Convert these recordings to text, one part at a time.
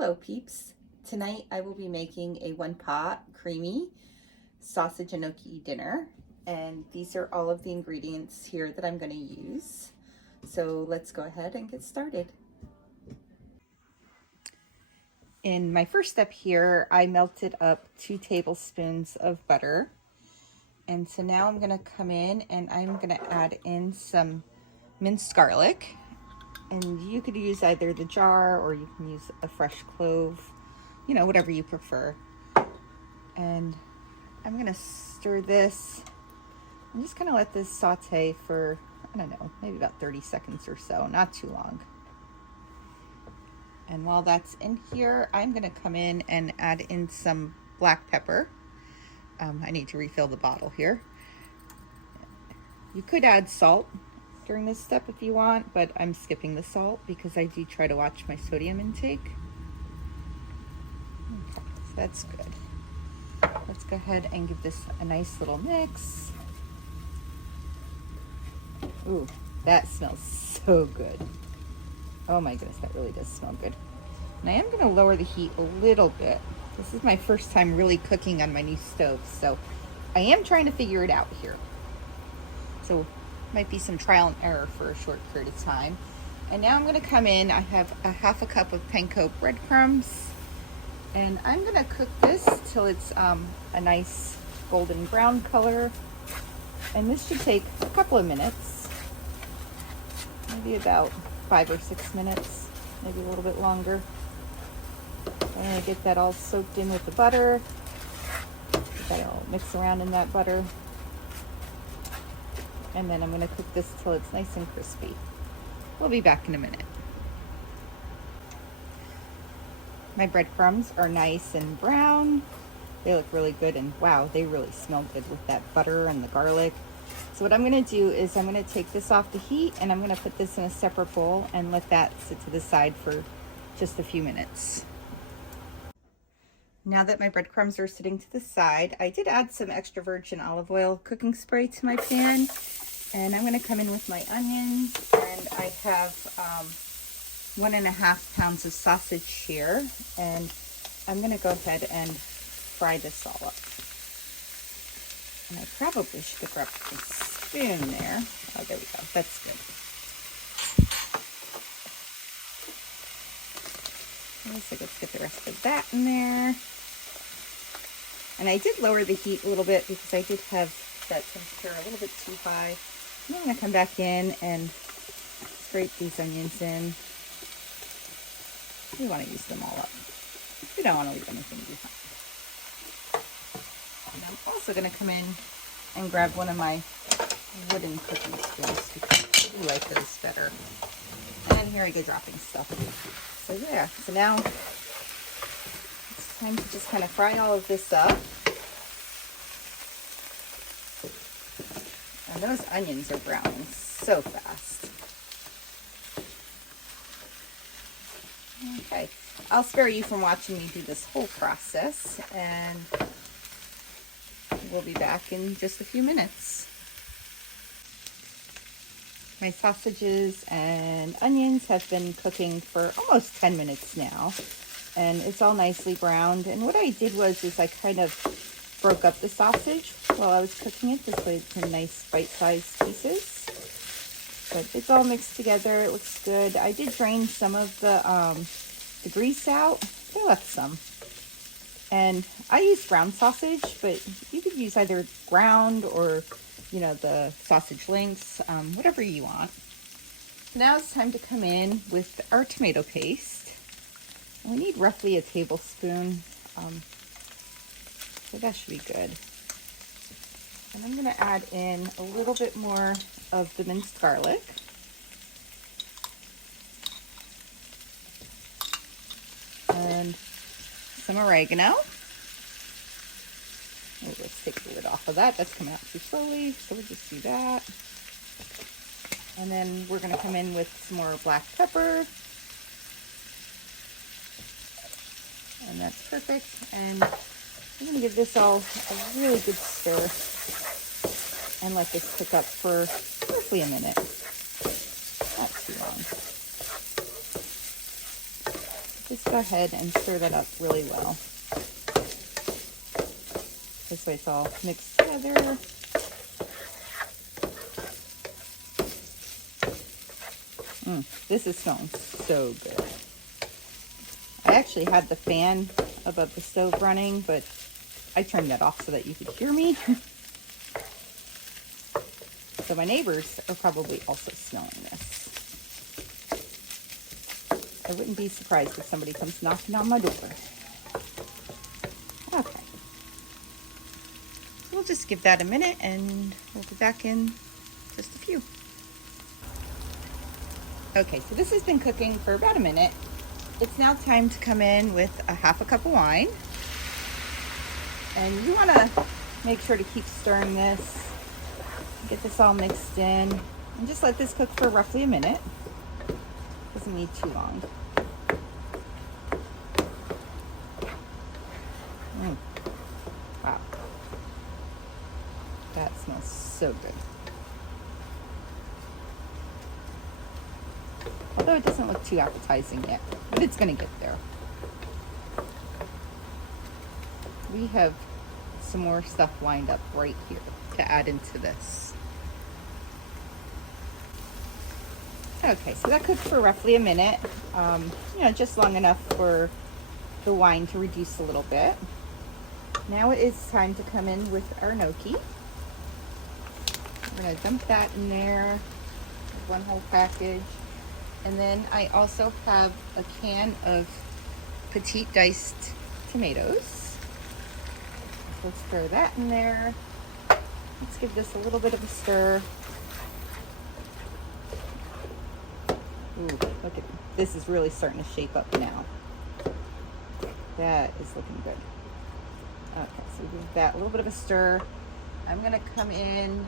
Hello peeps. Tonight I will be making a one-pot creamy sausage and gnocchi dinner, and these are all of the ingredients here that I'm going to use. So let's go ahead and get started. In my first step here, I melted up 2 tablespoons of butter. And so now I'm going to come in and I'm going to add in some minced garlic. And you could use either the jar or you can use a fresh clove, you know, whatever you prefer. And I'm going to stir this. I'm just going to let this saute for, I don't know, maybe about 30 seconds or so, not too long. And while that's in here, I'm going to come in and add in some black pepper. I need to refill the bottle here. You could add salt during this step if you want, but I'm skipping the salt because I do try to watch my sodium intake. Okay, so that's good. Let's go ahead and give this a nice little mix. Ooh, that smells so good. Oh my goodness, that really does smell good. And I am going to lower the heat a little bit. This is my first time really cooking on my new stove, so I am trying to figure it out here. So might be some trial and error for a short period of time. And now I'm going to come in. I have a half a cup of panko breadcrumbs, and I'm going to cook this till it's a nice golden brown color. And this should take a couple of minutes, maybe about 5 or 6 minutes, maybe a little bit longer. I'm going to get that all soaked in with the butter. Get that all mix around in that butter. And then I'm going to cook this till it's nice and crispy. We'll be back in a minute. My breadcrumbs are nice and brown. They look really good, and wow, they really smell good with that butter and the garlic. So what I'm going to do is I'm going to take this off the heat and I'm going to put this in a separate bowl and let that sit to the side for just a few minutes. Now that my breadcrumbs are sitting to the side, I did add some extra virgin olive oil cooking spray to my pan. And I'm going to come in with my onions, and I have 1.5 pounds of sausage here, and I'm going to go ahead and fry this all up. And I probably should have grabbed a spoon there. Oh, there we go. That's good. So let's get the rest of that in there. And I did lower the heat a little bit because I did have that temperature a little bit too high. And I'm going to come back in and scrape these onions in. We want to use them all up. We don't want to leave anything behind. And I'm also going to come in and grab one of my wooden cooking spoons because I do like those better. And here I go dropping stuff. So yeah, so now it's time to just kind of fry all of this up. And those onions are browning so fast. Okay, I'll spare you from watching me do this whole process, and we'll be back in just a few minutes. My sausages and onions have been cooking for almost 10 minutes now, and it's all nicely browned. And what I did was I kind of broke up the sausage while I was cooking it, this way it's in nice bite-sized pieces. But it's all mixed together. It looks good. I did drain some of the grease out. I left some. And I used ground sausage, but you could use either ground or, you know, the sausage links, whatever you want. Now it's time to come in with our tomato paste. And we need roughly a tablespoon. So that should be good. And I'm going to add in a little bit more of the minced garlic. And some oregano. Oh, let's take the lid off of that. That's coming out too slowly, so we'll just do that. And then we're going to come in with some more black pepper. And that's perfect. And I'm going to give this all a really good stir and let this cook up for roughly a minute. Not too long. This go ahead and stir that up really well. This way it's all mixed together. This is smelling so good. I actually had the fan above the stove running, but I turned that off so that you could hear me. So my neighbors are probably also smelling this. I wouldn't be surprised if somebody comes knocking on my door. Okay. So we'll just give that a minute and we'll be back in just a few. Okay, so this has been cooking for about a minute. It's now time to come in with a half a cup of wine. And you want to make sure to keep stirring this. Get this all mixed in. And just let this cook for roughly a minute. Doesn't need too long. Wow. That smells so good. Although it doesn't look too appetizing yet, but it's going to get there. We have some more stuff lined up right here to add into this. Okay, so that cooked for roughly a minute, you know, just long enough for the wine to reduce a little bit. Now it is time to come in with our gnocchi. We're going to dump that in there, one whole package. And then I also have a can of petite diced tomatoes. So let's throw that in there. Let's give this a little bit of a stir. Ooh, look at this, is really starting to shape up now. That is looking good. Okay, so give that a little bit of a stir. I'm gonna come in,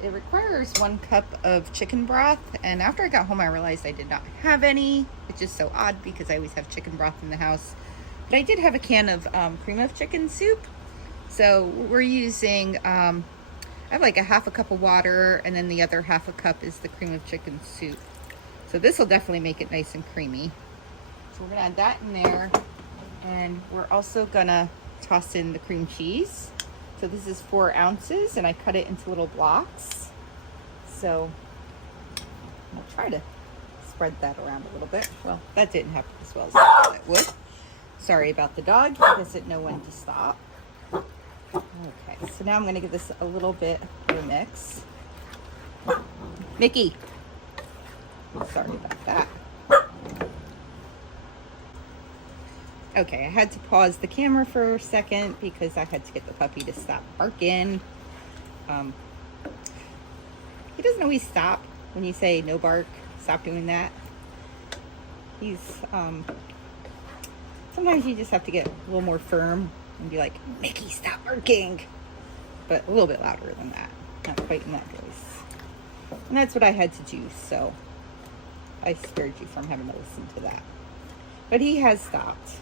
it requires 1 cup of chicken broth, and after I got home I realized I did not have any, which is so odd because I always have chicken broth in the house. But I did have a can of cream of chicken soup, so we're using, I have like a half a cup of water, and then the other half a cup is the cream of chicken soup. So this will definitely make it nice and creamy. So we're gonna add that in there, and we're also gonna toss in the cream cheese. So this is 4 ounces, and I cut it into little blocks. So I'll try to spread that around a little bit. Well, that didn't happen as well as I thought it would. Sorry about the dog, he doesn't know when to stop. Okay, so now I'm gonna give this a little bit of a mix. Mickey, sorry about that. Okay, I had to pause the camera for a second because I had to get the puppy to stop barking. He doesn't always stop when you say no bark, stop doing that. He's, sometimes you just have to get a little more firm and be like, Mickey, stop barking. But a little bit louder than that, not quite in that voice. And that's what I had to do, so I spared you from having to listen to that. But he has stopped.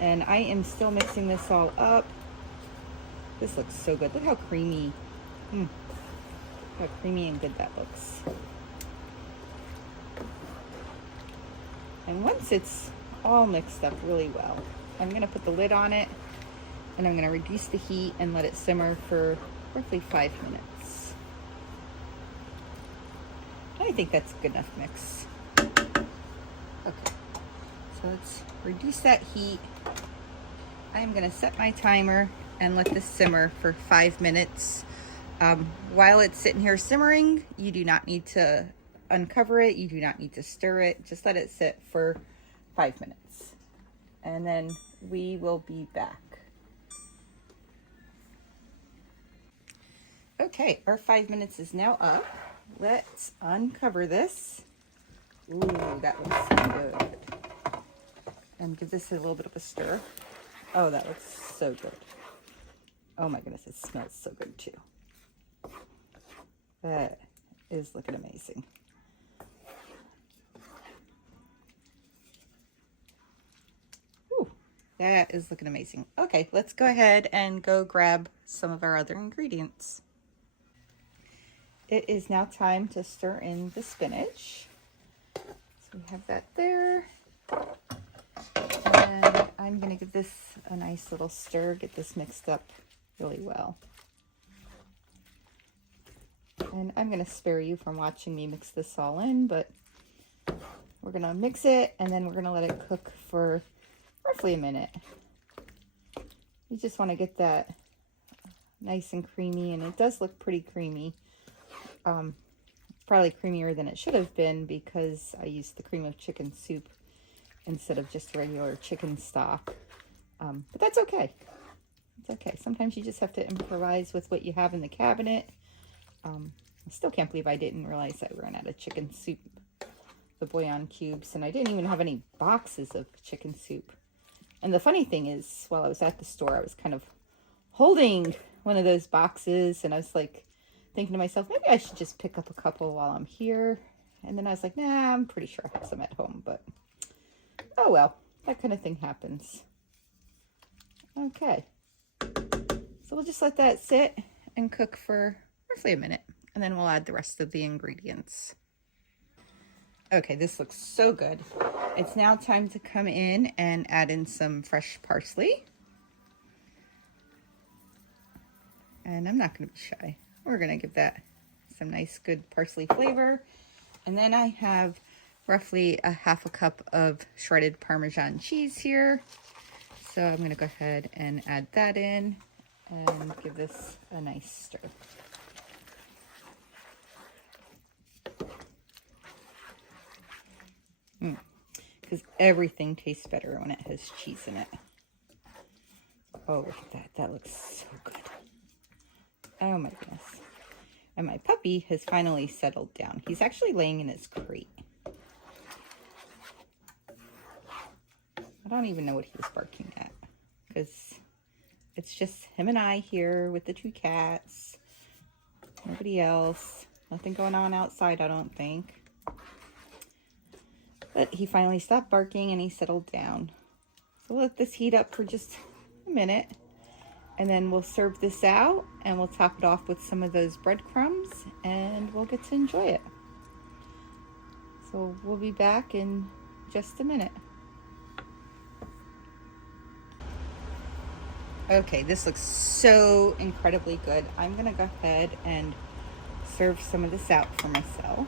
And I am still mixing this all up. This looks so good. Look how creamy. How creamy and good that looks. And once it's all mixed up really well, I'm going to put the lid on it, and I'm going to reduce the heat and let it simmer for roughly 5 minutes. I think that's a good enough mix. Okay, so let's reduce that heat. I'm going to set my timer and let this simmer for 5 minutes. While it's sitting here simmering, you do not need to uncover it. You do not need to stir it. Just let it sit for 5 minutes. And then we will be back. Okay, our 5 minutes is now up. Let's uncover this. Ooh, that looks good. And give this a little bit of a stir. Oh, that looks so good. Oh my goodness, it smells so good too. That is looking amazing. Ooh, that is looking amazing. Okay, let's go ahead and go grab some of our other ingredients. It is now time to stir in the spinach. So we have that there. And I'm going to give this a nice little stir, get this mixed up really well. And I'm going to spare you from watching me mix this all in, but we're going to mix it and then we're going to let it cook for roughly a minute. You just want to get that nice and creamy, and it does look pretty creamy. Probably creamier than it should have been because I used the cream of chicken soup instead of just regular chicken stock. But that's okay. It's okay. Sometimes you just have to improvise with what you have in the cabinet. I still can't believe I didn't realize I ran out of chicken soup, the bouillon cubes, and I didn't even have any boxes of chicken soup. And the funny thing is, while I was at the store, I was kind of holding one of those boxes, and I was like thinking to myself, maybe I should just pick up a couple while I'm here. And then I was like, nah, I'm pretty sure I have some at home, but oh well, that kind of thing happens. Okay, so we'll just let that sit and cook for roughly a minute, and then we'll add the rest of the ingredients. Okay, this looks so good. It's now time to come in and add in some fresh parsley. And I'm not going to be shy. We're going to give that some nice good parsley flavor. And then I have roughly a half a cup of shredded Parmesan cheese here. So I'm going to go ahead and add that in and give this a nice stir. Because everything tastes better when it has cheese in it. Oh, look at that. That looks so good. Oh my goodness. And my puppy has finally settled down. He's actually laying in his crate. I don't even know what he was barking at, because it's just him and I here with the two cats. Nobody else. Nothing going on outside, I don't think. But he finally stopped barking and he settled down. So we'll let this heat up for just a minute. And then we'll serve this out and we'll top it off with some of those breadcrumbs and we'll get to enjoy it. So we'll be back in just a minute. Okay, this looks so incredibly good. I'm gonna go ahead and serve some of this out for myself.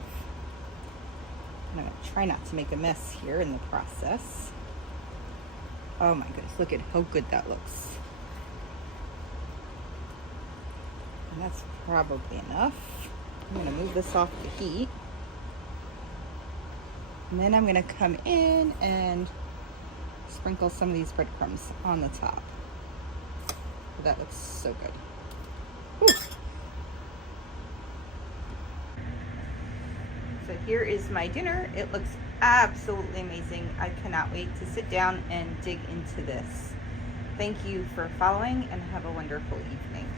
I'm gonna try not to make a mess here in the process. Oh my goodness, look at how good that looks. And that's probably enough. I'm gonna move this off the heat. And then I'm gonna come in and sprinkle some of these breadcrumbs on the top. That looks so good. Whew. So here is my dinner. It looks absolutely amazing. I cannot wait to sit down and dig into this. Thank you for following and have a wonderful evening.